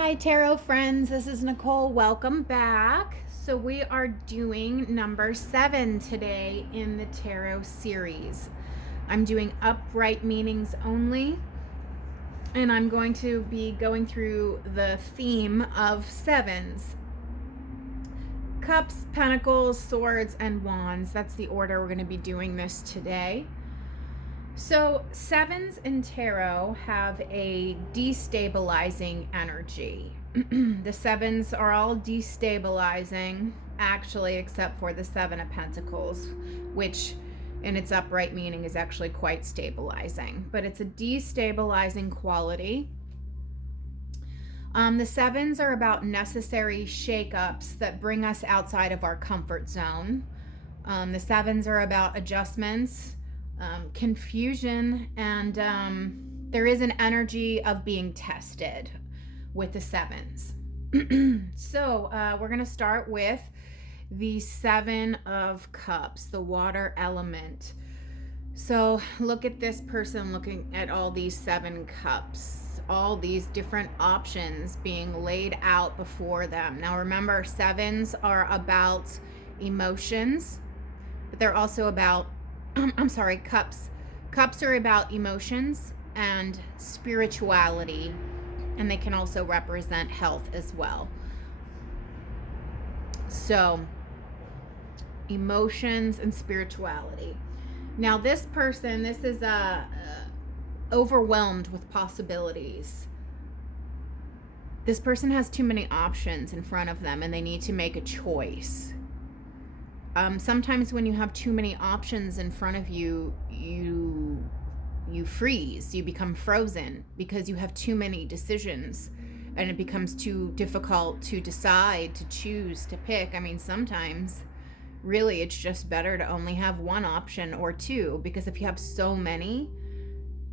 Hi, tarot friends. This is Nicole. Welcome back. So, we are doing number 7 today in the tarot series. I'm doing upright meanings only, and I'm going to be going through the theme of 7's: cups, pentacles, swords, and wands. That's the order we're going to be doing this today. So 7's in tarot have a destabilizing energy. The 7's are all destabilizing, actually, except for the 7 of Pentacles, which in its upright meaning is actually quite stabilizing. But it's a destabilizing quality. The 7's are about necessary shakeups that bring us outside of our comfort zone. The 7's are about adjustments, confusion, and there is an energy of being tested with the 7's. So we're going to start with the 7 of Cups, the water element. So look at this person looking at all these 7 cups, all these different options being laid out before them. Now remember, 7's are about emotions, but they're also about cups. Cups are about emotions and spirituality, and they can also represent health as well. So, emotions and spirituality. Now, this person, this is overwhelmed with possibilities. This person has too many options in front of them, and they need to make a choice. Sometimes when you have too many options in front of you, you freeze, you become frozen because you have too many decisions, and it becomes too difficult to decide, to choose, to pick. I mean, sometimes really it's just better to only have one option or two, because if you have so many,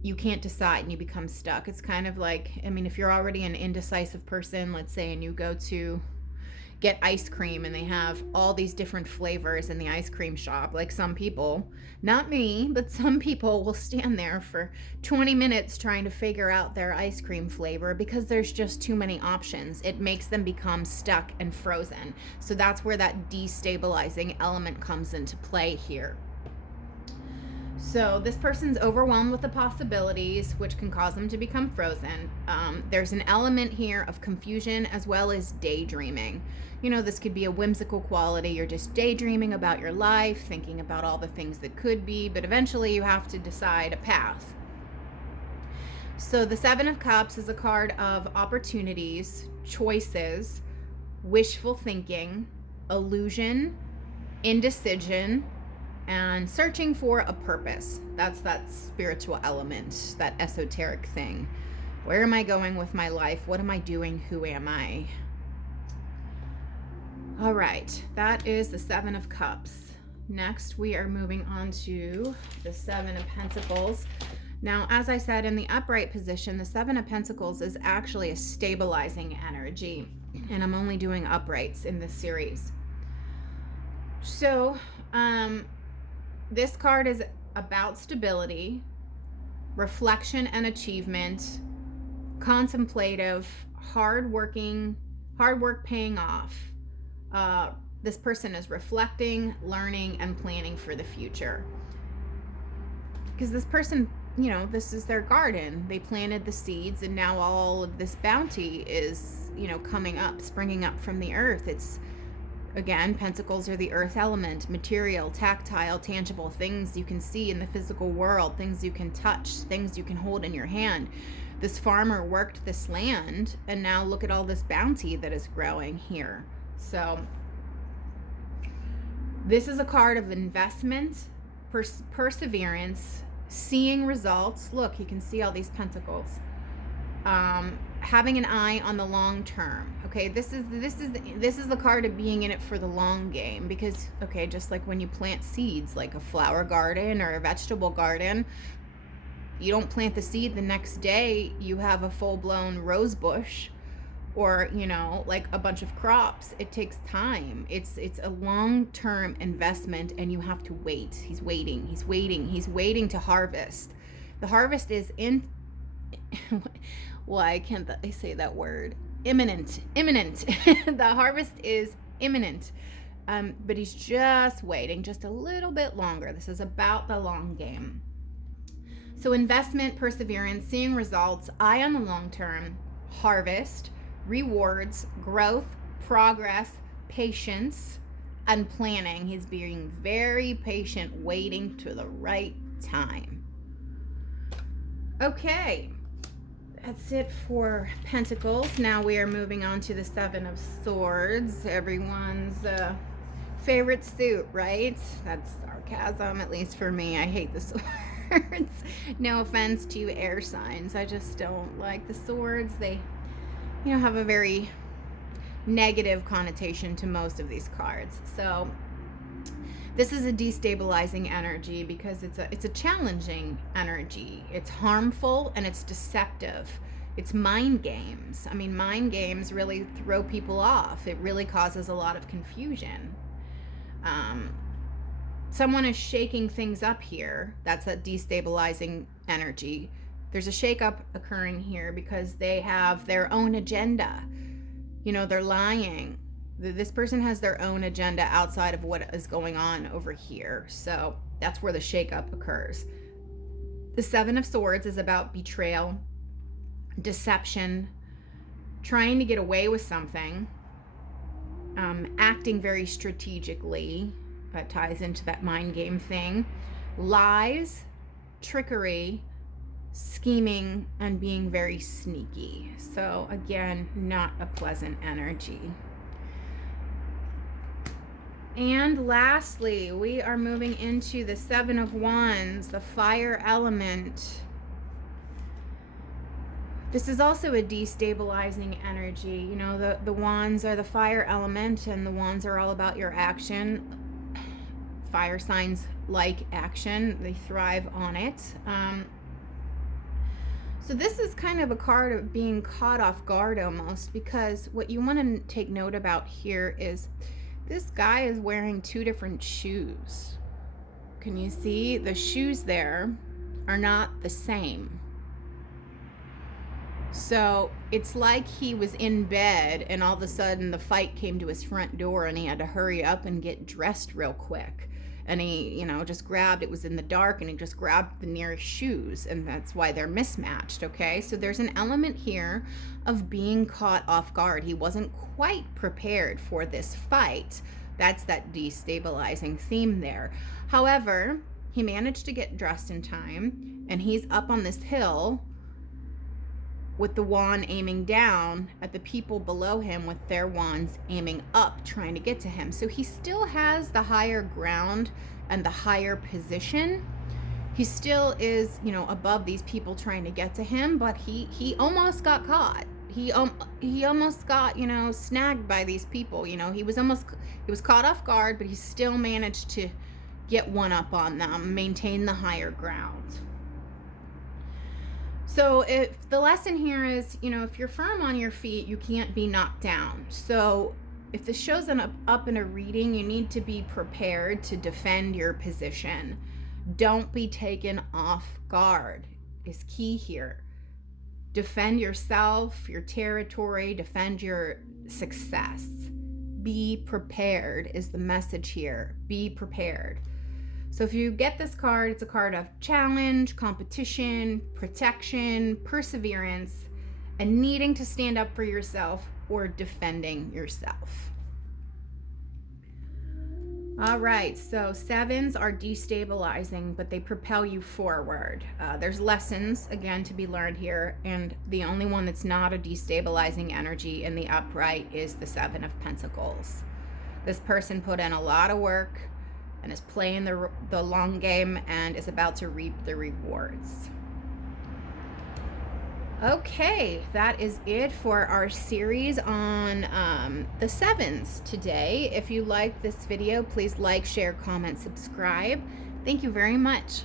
you can't decide and you become stuck. It's kind of like, I mean, if you're already an indecisive person, let's say, and you go to get ice cream and they have all these different flavors in the ice cream shop, like some people, not me, but some people will stand there for 20 minutes trying to figure out their ice cream flavor because there's just too many options. It makes them become stuck and frozen. So that's where that destabilizing element comes into play here. So this person's overwhelmed with the possibilities, which can cause them to become frozen. There's an element here of confusion as well as daydreaming. You know, this could be a whimsical quality. You're just daydreaming about your life, thinking about all the things that could be, but eventually you have to decide a path. So the 7 of Cups is a card of opportunities, choices, wishful thinking, illusion, indecision, and searching for a purpose. That's that spiritual element, that esoteric thing. Where am I going with my life? What am I doing? Who am I? All right, that is the 7 of Cups. Next, we are moving on to the 7 of Pentacles. Now, as I said, in the upright position, the 7 of Pentacles is actually a stabilizing energy, and I'm only doing uprights in this series. So, this card is about stability, reflection and achievement, contemplative, hard work paying off. This person is reflecting, learning, and planning for the future. Because this person, you know, this is their garden. They planted the seeds, and now all of this bounty is, you know, coming up, springing up from the earth. It's, again, Pentacles are the earth element, material, tactile, tangible, things you can see in the physical world, things you can touch, things you can hold in your hand. This farmer worked this land, and now look at all this bounty that is growing here. So this is a card of investment, perseverance, seeing results. Look, you can see all these pentacles. Having an eye on the long term. Okay, this is the card of being in it for the long game, because, okay, just like when you plant seeds, like a flower garden or a vegetable garden, you don't plant the seed the next day you have a full-blown rose bush, or, you know, like a bunch of crops. It takes time. It's a long-term investment, and you have to wait. He's waiting to harvest. The harvest is in why can't I say that word? imminent. The harvest is imminent. But he's just waiting just a little bit longer. This is about the long game. So investment, perseverance, seeing results, eye on the long term, harvest, rewards, growth, progress, patience, and planning. He's being very patient, waiting to the right time. Okay, that's it for Pentacles. Now we are moving on to the Seven of Swords. Everyone's favorite suit, right? That's sarcasm, at least for me. I hate the swords. No offense to you air signs. I just don't like the swords. They, have a very negative connotation to most of these cards. So this is a destabilizing energy because it's a challenging energy. It's harmful and it's deceptive. It's mind games. I mean, mind games really throw people off. It really causes a lot of confusion. Someone is shaking things up here. That's a destabilizing energy. There's a shakeup occurring here because they have their own agenda. They're lying. This person has their own agenda outside of what is going on over here. So that's where the shakeup occurs. The Seven of Swords is about betrayal, deception, trying to get away with something, acting very strategically. That ties into that mind game thing. Lies, trickery, scheming, and being very sneaky. So again, not a pleasant energy. And lastly, we are moving into the Seven of Wands, the fire element. This is also a destabilizing energy. The wands are the fire element, and the wands are all about your action. Fire signs like action. They thrive on it. So this is kind of a card of being caught off guard almost, because what you want to take note about here is this guy is wearing two different shoes. Can you see? The shoes there are not the same. So it's like he was in bed and all of a sudden the fight came to his front door and he had to hurry up and get dressed real quick. And he, just grabbed, it was in the dark, and he just grabbed the nearest shoes, and that's why they're mismatched, okay? So there's an element here of being caught off guard. He wasn't quite prepared for this fight. That's that destabilizing theme there. However, he managed to get dressed in time, and he's up on this hill with the wand aiming down at the people below him with their wands aiming up, trying to get to him. So he still has the higher ground and the higher position. He still is, above these people trying to get to him, but he almost got caught. He almost got, snagged by these people. He was caught off guard, but he still managed to get one up on them, maintain the higher ground. So if the lesson here is, if you're firm on your feet, you can't be knocked down. So if this shows up in a reading, you need to be prepared to defend your position. Don't be taken off guard is key here. Defend yourself, your territory, defend your success. Be prepared is the message here. Be prepared. So if you get this card, it's a card of challenge, competition, protection, perseverance, and needing to stand up for yourself or defending yourself. All right, so sevens are destabilizing, but they propel you forward. There's lessons, again, to be learned here, and the only one that's not a destabilizing energy in the upright is the Seven of Pentacles. This person put in a lot of work and is playing the long game and is about to reap the rewards. Okay, that is it for our series on the sevens today. If you like this video, please like, share, comment, subscribe. Thank you very much.